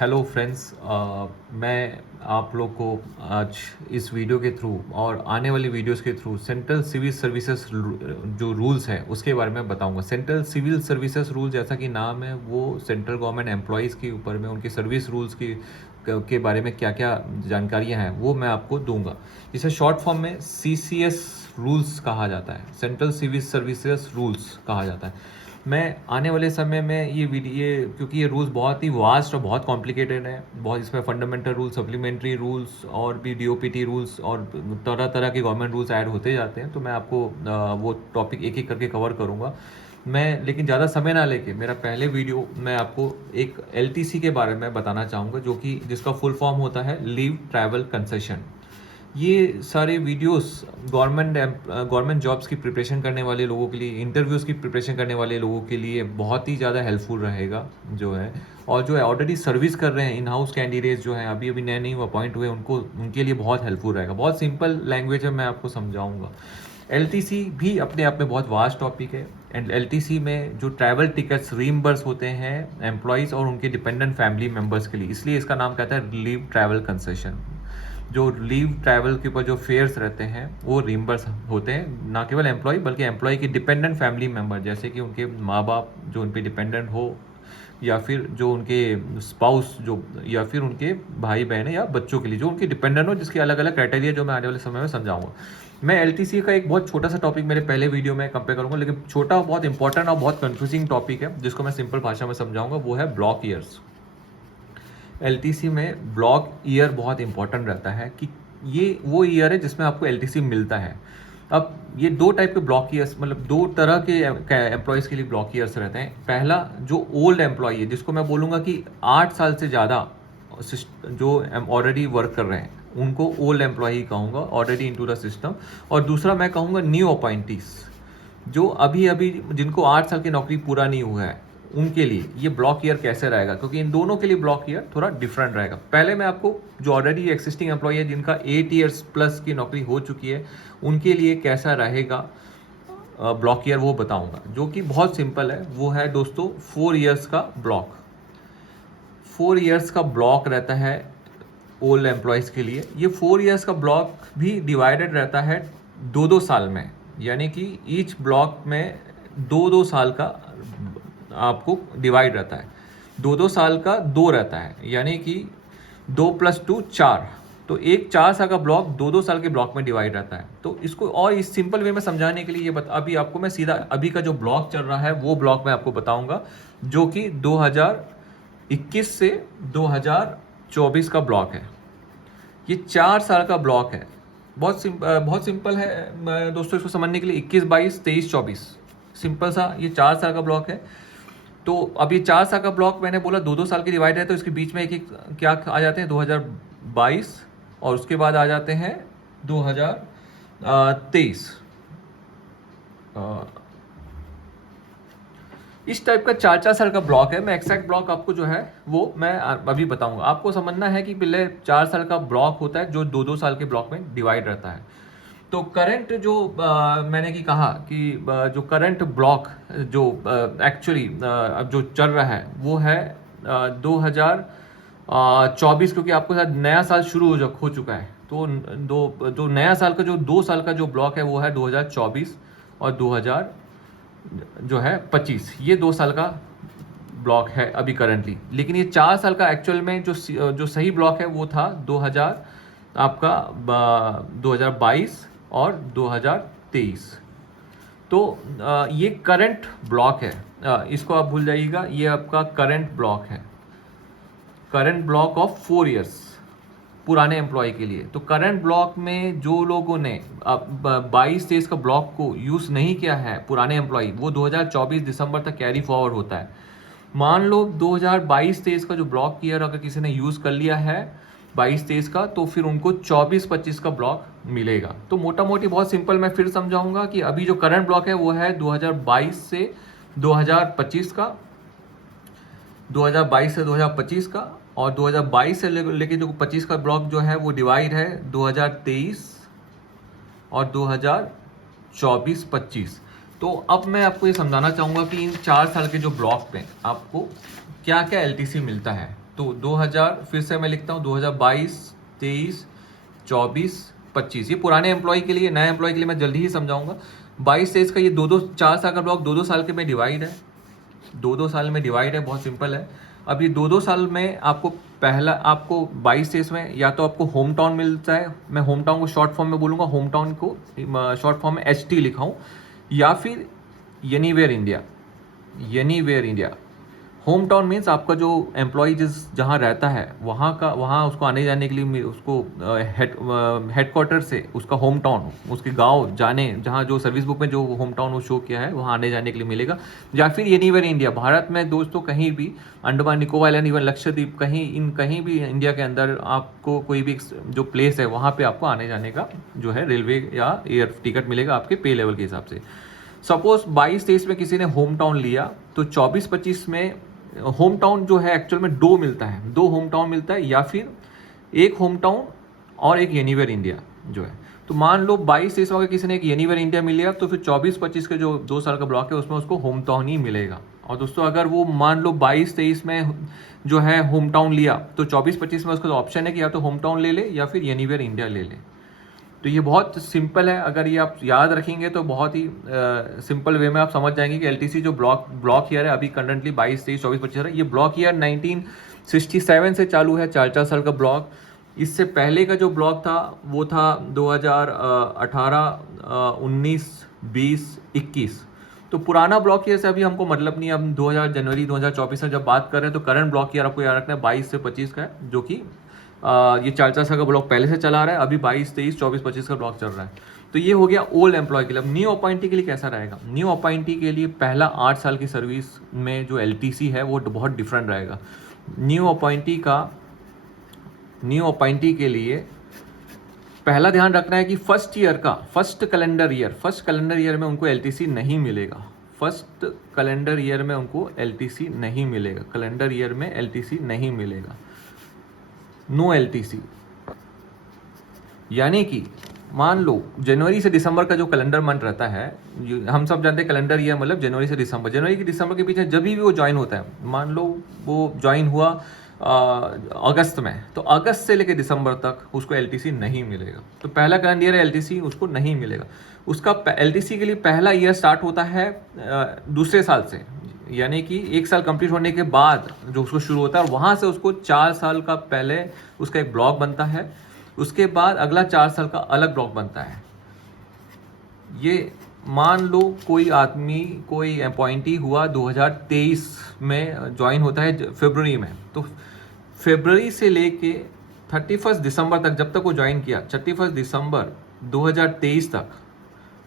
Hello friends, मैं आप लोग को आज इस वीडियो के थ्रू और आने वाली वीडियोस के थ्रू सेंट्रल सिविल सर्विसेज जो रूल्स हैं उसके बारे में बताऊंगा। सेंट्रल सिविल सर्विसेज रूल जैसा कि नाम है, वो सेंट्रल गवर्नमेंट एम्प्लॉयज़ के ऊपर में उनके सर्विस रूल्स की के बारे में क्या क्या जानकारियां हैं वो मैं आपको दूंगा। इसे शॉर्ट फॉर्म में CCS रूल्स कहा जाता है, सेंट्रल सिविल सर्विसेज रूल्स कहा जाता है। मैं आने वाले समय में क्योंकि ये रूल्स बहुत ही वास्ट और बहुत कॉम्प्लिकेटेड है, बहुत इसमें फंडामेंटल रूल्स, सप्लीमेंट्री रूल्स और भी DOPT रूल्स और तरह तरह के गवर्नमेंट रूल्स ऐड होते जाते हैं, तो मैं आपको वो टॉपिक एक एक करके कवर करूँगा। मैं लेकिन ज़्यादा समय ना लेके मेरा पहले वीडियो मैं आपको एक LTC के बारे में बताना चाहूँगा, जो कि जिसका फुल फॉर्म होता है लीव ट्रैवल कंसेशन। ये सारे वीडियोस गवर्नमेंट जॉब्स की प्रिपरेशन करने वाले लोगों के लिए, इंटरव्यूज़ की प्रिपरेशन करने वाले लोगों के लिए बहुत ही ज़्यादा हेल्पफुल रहेगा जो है। और जो है ऑलरेडी सर्विस कर रहे हैं इन हाउस कैंडिडेट्स जो हैं, अभी अभी नए नए अपॉइंट हुए, उनके लिए बहुत हेल्पफुल रहेगा। बहुत सिंपल लैंग्वेज में मैं आपको समझाऊंगा। LTC भी अपने आप में बहुत वास्ट टॉपिक है। एंड LTC में जो ट्रैवल टिकट्स रीइंबर्स होते हैं एम्प्लॉयज़ और उनके डिपेंडेंट फैमिली मेम्बर्स के लिए, इसलिए इसका नाम कहता है लीव ट्रैवल कंसेशन। जो लीव ट्रैवल के ऊपर जो फेयर्स रहते हैं वो रिम्बर्स होते हैं, ना केवल एम्प्लॉय बल्कि एम्प्लॉय के डिपेंडेंट फैमिली मेम्बर, जैसे कि उनके माँ बाप जो उन पर डिपेंडेंट हो, या फिर जो उनके स्पाउस जो, या फिर उनके भाई बहन या बच्चों के लिए जो उनके डिपेंडेंट हो, जिसके अलग अलग क्राइटेरिया जो मैं आने वाले समय में समझाऊंगा। मैं LTC का एक बहुत छोटा सा टॉपिक मेरे पहले वीडियो में कंपेयर करूंगा, लेकिन छोटा बहुत इंपॉर्टेंट और बहुत कंफ्यूजिंग टॉपिक है जिसको मैं सिंपल भाषा में समझाऊंगा, वो है ब्लॉक ईयर्स। LTC में ब्लॉक ईयर बहुत इंपॉर्टेंट रहता है कि ये वो ईयर है जिसमें आपको LTC मिलता है। अब ये दो टाइप के ब्लॉक ईयर्स, मतलब दो तरह के एम्प्लॉयज़ के लिए ब्लॉक ईयर्स रहते हैं। पहला जो ओल्ड एम्प्लॉय है, जिसको मैं बोलूँगा कि 8 साल से ज़्यादा जो ऑलरेडी वर्क कर रहे हैं, उनको ओल्ड एम्प्लॉय कहूँगा, ऑलरेडी इनटू द सिस्टम। और दूसरा मैं कहूँगा न्यू अपॉइंटीज, जो अभी अभी जिनको 8 साल की नौकरी पूरा नहीं हुआ है, उनके लिए ये ब्लॉक ईयर कैसे रहेगा, क्योंकि इन दोनों के लिए ब्लॉक ईयर थोड़ा डिफरेंट रहेगा। पहले मैं आपको जो ऑलरेडी एक्सिस्टिंग एम्प्लॉय है, जिनका 8 ईयर्स प्लस की नौकरी हो चुकी है, उनके लिए कैसा रहेगा ब्लॉक ईयर वो बताऊंगा, जो कि बहुत सिंपल है। वो है दोस्तों 4 ईयर्स का ब्लॉक। 4 ईयर्स का ब्लॉक रहता है ओल्ड एम्प्लॉयज़ के लिए। ये 4 ईयर्स का ब्लॉक भी डिवाइडेड रहता है 2-2 साल में, यानी कि ईच ब्लॉक में 2-2 साल का आपको डिवाइड रहता है। 2-2 साल का 2 रहता है, यानी कि 2 + 2 4। तो एक 4 साल का ब्लॉक 2-2 साल के ब्लॉक में डिवाइड रहता है। तो इसको और इस सिंपल वे में समझाने के लिए अभी आपको मैं सीधा अभी का जो ब्लॉक चल रहा है वो ब्लॉक मैं आपको बताऊंगा, जो कि 2021 से 2024 का ब्लॉक है। ये 4 साल का ब्लॉक है। बहुत सिंपल है दोस्तों, इसको समझने के लिए 21, 22, 23, 24 सिंपल सा ये 4 साल का ब्लॉक है। तो अब ये 4 साल का ब्लॉक मैंने बोला 2-2 साल की डिवाइड है, तो इसके बीच में एक क्या आ जाते हैं 2022, और उसके बाद आ जाते हैं 2023। इस टाइप का 4-4 साल का ब्लॉक है। मैं एक्सैक्ट ब्लॉक आपको जो है वो मैं अभी बताऊंगा। आपको समझना है कि पहले 4 साल का ब्लॉक होता है जो 2-2 साल के ब्लॉक में डिवाइड रहता है। तो करंट जो मैंने कि कहा कि जो करंट ब्लॉक जो एक्चुअली अब जो चल रहा है वो है 2024, क्योंकि आपको शायद नया साल शुरू हो चुका है। तो जो नया साल का जो 2 साल का जो ब्लॉक है वो है 2024 और 2000 जो है 25। ये 2 साल का ब्लॉक है अभी करंटली, लेकिन ये 4 साल का एक्चुअल में जो सही ब्लॉक है वो था 2022 और 2023। तो ये करंट ब्लॉक है, इसको आप भूल जाइएगा, ये आपका करंट ब्लॉक है, करंट ब्लॉक ऑफ 4 ईयर्स पुराने एम्प्लॉय के लिए। तो करंट ब्लॉक में जो लोगों ने 22-23 का ब्लॉक को यूज़ नहीं किया है पुराने एम्प्लॉय, वो 2024 दिसंबर तक कैरी फॉरवर्ड होता है। मान लो 2022-23 का जो ब्लॉक ईयर अगर किसी ने यूज़ कर लिया है 22-23 का, तो फिर उनको 24-25 का ब्लॉक मिलेगा। तो मोटा मोटी बहुत सिंपल मैं फिर समझाऊंगा कि अभी जो करंट ब्लॉक है वो है 2022 से 2025 का, 2022 से 2025 का, और 2022 से लेके जो 25 का ब्लॉक जो है वो डिवाइड है 2023 और 2024-25। तो अब मैं आपको ये समझाना चाहूँगा कि इन 4 साल के जो ब्लॉक में आपको क्या क्या LTC मिलता है। तो 2000 फिर से मैं लिखता हूँ 2022, 23, 24, 25 ये पुराने एम्प्लॉय के लिए, नए एम्प्लॉय के लिए मैं जल्दी ही समझाऊंगा। 22-23 का ये 4 साल का ब्लॉक 2-2 साल के में डिवाइड है, 2-2 साल में डिवाइड है, बहुत सिंपल है। अब ये 2-2 साल में आपको पहला आपको 22-23 में या तो आपको होम टाउन मिलता है, मैं होम टाउन को शॉर्ट फॉर्म में बोलूँगा, होम टाउन को शॉर्ट फॉर्म में HT लिखा हूँ, या फिर anywhere India. Anywhere India home town means आपका जो एम्प्लॉय जहाँ रहता है वहाँ उसको आने जाने के लिए उसको हेडक्वार्टर से उसका होम टाउन, उसके गांव जाने, जहाँ जो सर्विस बुक में जो होम टाउन वो शो किया है वहाँ आने जाने के लिए मिलेगा। या फिर एनीवेयर इंडिया, भारत में दोस्तों कहीं भी, अंडमान निकोबार आइलैंड, इवन लक्षद्वीप, कहीं भी इंडिया के अंदर आपको कोई भी जो प्लेस है वहाँ पर आपको आने जाने का जो है रेलवे या एयर टिकट मिलेगा आपके पे लेवल के हिसाब से। सपोज 22-23 में किसी ने होम टाउन लिया तो 24-25 में होम टाउन जो है एक्चुअल में 2 मिलता है, 2 होम टाउन मिलता है, या फिर एक होम टाउन और एक एनीवेयर इंडिया जो है। तो मान लो 22-23 में अगर किसी ने एक एनीवेयर इंडिया मिल लिया तो फिर 24-25 के जो 2 साल का ब्लॉक है उसमें उसको होम टाउन ही मिलेगा। और दोस्तों अगर वो मान लो 22-23 में जो है होम टाउन लिया तो 24-25 में उसका ऑप्शन है कि या तो होम टाउन ले ले या फिर एनीवेयर इंडिया ले ले। तो ये बहुत सिंपल है, अगर ये आप याद रखेंगे तो बहुत ही सिंपल वे में आप समझ जाएंगे कि एलटीसी जो ब्लॉक ईयर है अभी करंटली 22, 23, 24, 25 है, ये ब्लॉक ईयर 1967 से चालू है, 4-4 साल का ब्लॉक। इससे पहले का जो ब्लॉक था वो था 2018, 19, 20, 21। तो पुराना ब्लॉक ईयर से अभी हमको मतलब नहीं, अब 2000 जनवरी 2024 में जब बात कर रहे हैं तो करंट ब्लॉक ईयर आपको याद रखना है 22 से 25 का है, जो कि ये 4-4 साल का ब्लॉक पहले से चला रहा है, अभी 22, 23, 24, 25 का ब्लॉक चल रहा है। तो ये हो गया ओल्ड एम्प्लॉय के लिए। अब न्यू अपॉइंटी के लिए कैसा रहेगा? न्यू अपॉइंटी के लिए पहला 8 साल की सर्विस में जो एलटीसी है वो बहुत डिफरेंट रहेगा। न्यू अपॉइंटी के लिए पहला ध्यान रखना है कि फर्स्ट कैलेंडर ईयर में उनको एलटीसी नहीं मिलेगा। फर्स्ट कैलेंडर ईयर में उनको एलटीसी नहीं मिलेगा, कैलेंडर ईयर में एलटीसी नहीं मिलेगा, नो एलटीसी। यानी कि मान लो जनवरी से दिसंबर का जो कैलेंडर मंथ रहता है, हम सब जानते हैं कैलेंडर ईयर मतलब जनवरी से दिसंबर, जनवरी के दिसंबर के पीछे जब भी वो ज्वाइन होता है, मान लो वो ज्वाइन हुआ अगस्त में, तो अगस्त से लेकर दिसंबर तक उसको एलटीसी नहीं मिलेगा। तो पहला कैलेंडर ईयर एलटीसी उसको नहीं मिलेगा। उसका एलटीसी के लिए पहला ईयर स्टार्ट होता है दूसरे साल से, यानी कि 1 साल कंप्लीट होने के बाद जो उसको शुरू होता है, और वहाँ से उसको 4 साल का पहले उसका एक ब्लॉक बनता है, उसके बाद अगला 4 साल का अलग ब्लॉक बनता है। ये मान लो कोई अपॉइंटी हुआ 2023 में ज्वाइन होता है फरवरी में, तो फरवरी से लेके 31 दिसंबर तक जब तक वो ज्वाइन किया, 31 दिसंबर 2023 तक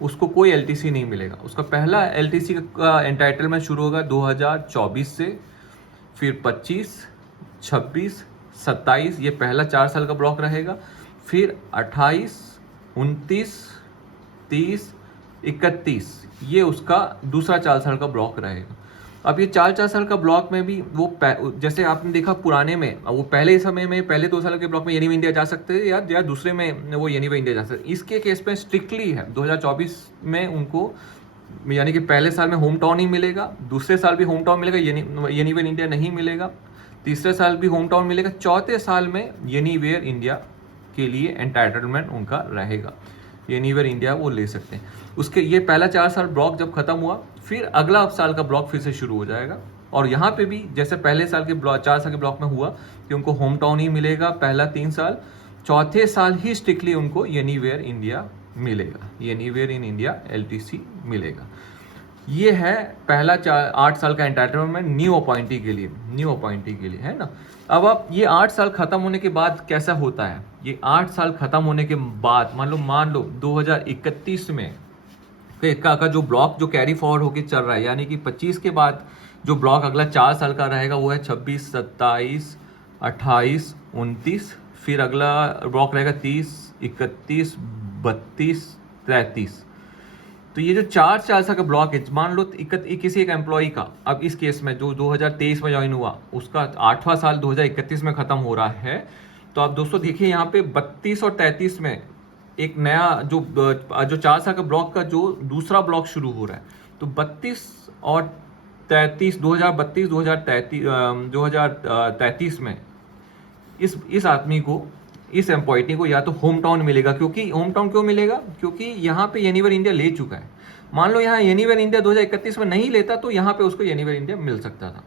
उसको कोई एलटीसी नहीं मिलेगा। उसका पहला एलटीसी का एंटाइटलमेंट शुरू होगा 2024 से, फिर 25, 26, 27 ये पहला 4 साल का ब्लॉक रहेगा, फिर 28, 29, 30, 31 ये उसका दूसरा 4 साल का ब्लॉक रहेगा। अब ये 4-4 साल का ब्लॉक में भी वो जैसे आपने देखा पुराने में, वो पहले समय में पहले 2 साल के ब्लॉक में एनीवे इंडिया जा सकते हैं, या दूसरे में वो एनीवे इंडिया जा सकते हैं। इसके केस में स्ट्रिक्टली है 2024 में उनको, यानी कि पहले साल में होम टाउन ही मिलेगा, दूसरे साल भी होम टाउन मिलेगा, एनीवेयर इंडिया नहीं मिलेगा, तीसरे साल भी होम टाउन मिलेगा, चौथे साल में एनीवेयर इंडिया के लिए एंटाइटलमेंट उनका रहेगा, एनीवेयर इंडिया वो ले सकते हैं। उसके ये पहला 4 साल ब्लॉक जब खत्म हुआ, फिर अगला साल का ब्लॉक फिर से शुरू हो जाएगा। और यहाँ पे भी जैसे पहले साल के 4 साल के ब्लॉक में हुआ कि उनको होम टाउन ही मिलेगा पहला 3 साल, चौथे साल ही स्ट्रिक्टली उनको एनीवेयर इंडिया मिलेगा, एनीवेयर इन इंडिया एलटीसी मिलेगा। ये है पहला 8 साल का एंटाइटलमेंट न्यू अपॉइंटी के लिए, है ना। अब आप ये 8 साल खत्म होने के बाद कैसा होता है, ये 8 साल खत्म होने के बाद मान लो 2031 में का जो ब्लॉक जो कैरी फॉरवर्ड होकर चल रहा है, यानी कि 25 के बाद जो ब्लॉक अगला 4 साल का रहेगा वो है 26, 27, 28, 29, फिर अगला ब्लॉक रहेगा 30, 31, 32, 33। तो ये जो 4 साल का ब्लॉक है, मान लो किसी एक एम्प्लॉय का, अब इस केस में जो 2023 में ज्वाइन हुआ उसका 8वां साल 2031 में ख़त्म हो रहा है, तो आप दोस्तों देखिए यहाँ पे 32 और 33 में एक नया जो 4 साल का ब्लॉक का जो दूसरा ब्लॉक शुरू हो रहा है, तो 32 और 2033 में इस आदमी को, इस एम्प्लॉयटी को या तो होम टाउन मिलेगा। क्योंकि होम टाउन क्यों मिलेगा? क्योंकि यहाँ पे एनीवेयर इंडिया ले चुका है। मान लो यहाँ एनीवेयर इंडिया 2031 में नहीं लेता तो यहाँ पे उसको एनीवेयर इंडिया मिल सकता था।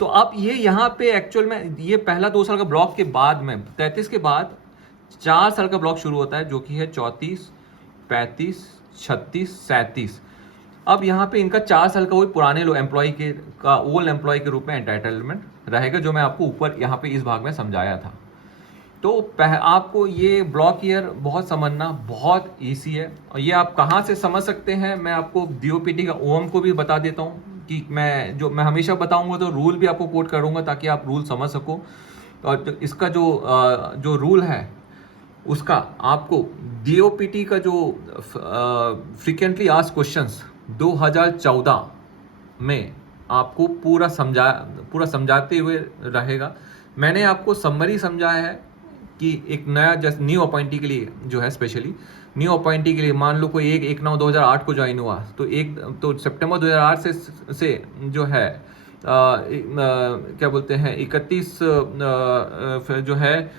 तो अब ये यहाँ पे एक्चुअल में ये पहला 2 साल का ब्लॉक के बाद में 33 के बाद 4 साल का ब्लॉक शुरू होता है, जो कि है 34, 35, 36, 37। अब यहाँ पे इनका 4 साल का वही पुराने एम्प्लॉय के का ओल्ड एम्प्लॉय के रूप में एंटाइटलमेंट रहेगा, जो मैं आपको ऊपर यहाँ पे इस भाग में समझाया था। तो आपको ये ब्लॉक ईयर बहुत समझना बहुत ईजी है। और ये आप कहाँ से समझ सकते हैं, मैं आपको DOPT का OM को भी बता देता हूँ कि मैं हमेशा बताऊंगा तो रूल भी आपको कोट करूंगा ताकि आप रूल समझ सको। और इसका जो रूल है उसका आपको DOPT का जो फ्रीक्वेंटली आस्क्ड क्वेश्चंस 2014 में आपको पूरा समझाते हुए रहेगा। मैंने आपको समरी समझाया है कि एक नया जस्ट न्यू अपॉइंटी के लिए जो है, स्पेशली न्यू अपॉइंटी के लिए मान लो कोई 1/9/2008 को ज्वाइन हुआ तो सितंबर 2008 से जो है क्या बोलते हैं 31 जो है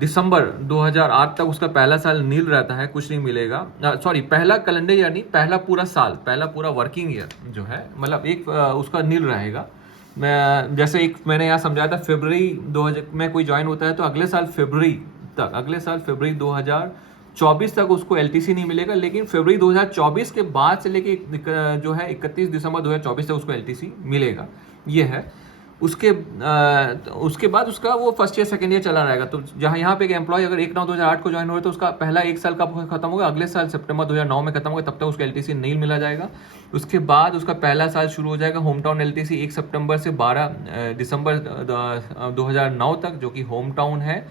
दिसंबर 2008 तक उसका पहला साल नील रहता है, कुछ नहीं मिलेगा। सॉरी, पहला कैलेंडर ईयर नहीं, पहला पूरा साल, पहला पूरा वर्किंग ईयर जो है, मतलब एक उसका नील रहेगा। मैं जैसे एक मैंने यहाँ समझाया था, फरवरी 2000 में कोई ज्वाइन होता है तो अगले साल फरवरी 2024 तक उसको LTC नहीं मिलेगा। लेकिन फरवरी 2024 के बाद से लेके जो है 31 दिसंबर 2024 तक उसको LTC मिलेगा। ये है। उसके बाद उसका वो फर्स्ट ईयर सेकेंड ईयर चला रहेगा। तो जहाँ यहाँ पे एक एम्प्लॉय अगर 1/9/2008 को ज्वाइन हो रहा है तो उसका पहला 1 साल का खत्म होगा, अगले साल सितंबर 2009 में खत्म होगा, तब तक उसका LTC नहीं मिला जाएगा। उसके बाद उसका पहला साल शुरू हो जाएगा होम टाउन LTC 1 सितंबर से 12 दिसंबर 2009 तक, जो कि होम टाउन है।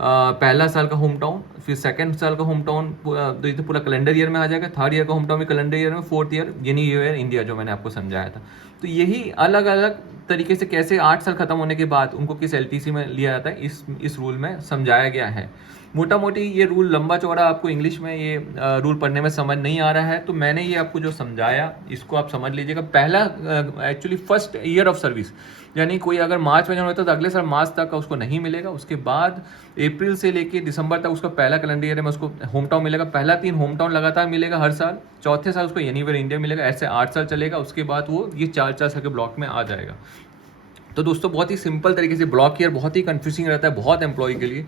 पहला साल का होम टाउन, फिर सेकंड साल का होम टाउन तो ये तो पूरा कैलेंडर ईयर में आ जाएगा। थर्ड ईयर का होम टाउन भी कैलेंडर ईयर में, फोर्थ ईयर एनीवेयर इंडिया जो मैंने आपको समझाया था। तो यही अलग अलग तरीके से कैसे 8 साल खत्म होने के बाद उनको किस LTC में लिया जाता है, इस रूल में समझाया गया है। मोटा मोटी ये रूल लंबा चौड़ा आपको इंग्लिश में ये रूल पढ़ने में समझ नहीं आ रहा है, तो मैंने ये आपको जो समझाया इसको आप समझ लीजिएगा। पहला actually first year of service, यानी कोई अगर मार्च में ज्वाइन होता है तो अगले साल मार्च तक का उसको नहीं मिलेगा। उसके बाद अप्रैल से लेके दिसंबर तक उसका पहला कैलेंडर ईयर में उसको होम टाउन मिलेगा। पहला 3 होम टाउन लगातार मिलेगा हर साल। चौथे साल उसको एनीवेयर इंडिया मिलेगा। ऐसे 8 साल चलेगा। उसके बाद वो ये 4 साल के ब्लॉक में आ जाएगा। तो दोस्तों बहुत ही सिंपल तरीके से, ब्लॉक ईयर बहुत ही कंफ्यूजिंग रहता है बहुत एम्प्लॉय के लिए,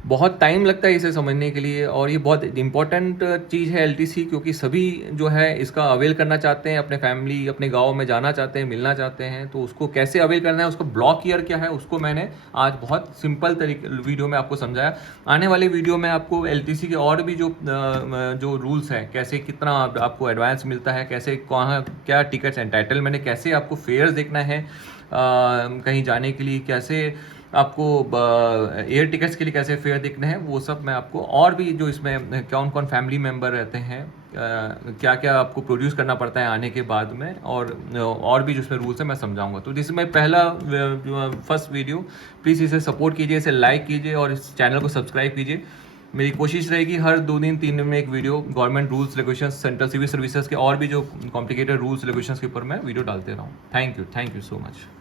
बहुत टाइम लगता है इसे समझने के लिए। और ये बहुत इंपॉर्टेंट चीज़ है LTC, क्योंकि सभी जो है इसका अवेल करना चाहते हैं, अपने फैमिली अपने गांव में जाना चाहते हैं, मिलना चाहते हैं। तो उसको कैसे अवेल करना है, उसको ब्लॉक ईयर क्या है, उसको मैंने आज बहुत सिंपल तरीके वीडियो में आपको समझाया। आने वाले वीडियो में आपको LTC के और भी जो रूल्स हैं, कैसे कितना आपको एडवांस मिलता है, कैसे कहाँ क्या टिकट्स एंटाइटलमेंट है, कैसे आपको फेयर्स देखना है कहीं जाने के लिए, कैसे आपको एयर टिकट्स के लिए कैसे फेयर देखने हैं, वो सब मैं आपको, और भी जो इसमें कौन कौन फैमिली मेम्बर रहते हैं, क्या क्या आपको प्रोड्यूस करना पड़ता है आने के बाद में, और भी जो इसमें रूल्स है मैं समझाऊंगा। तो दिस मैं पहला फर्स्ट वीडियो, प्लीज़ इसे सपोर्ट कीजिए, इसे लाइक कीजिए और इस चैनल को सब्सक्राइब कीजिए। मेरी कोशिश रहेगी हर 2 दिन 3 दिन में एक video government rules regulations, central civil services के और भी जो कॉम्प्लिकेटेड रूल्स रेगुलेशंस के ऊपर मैं वीडियो डालते रहूँ। Thank you so much.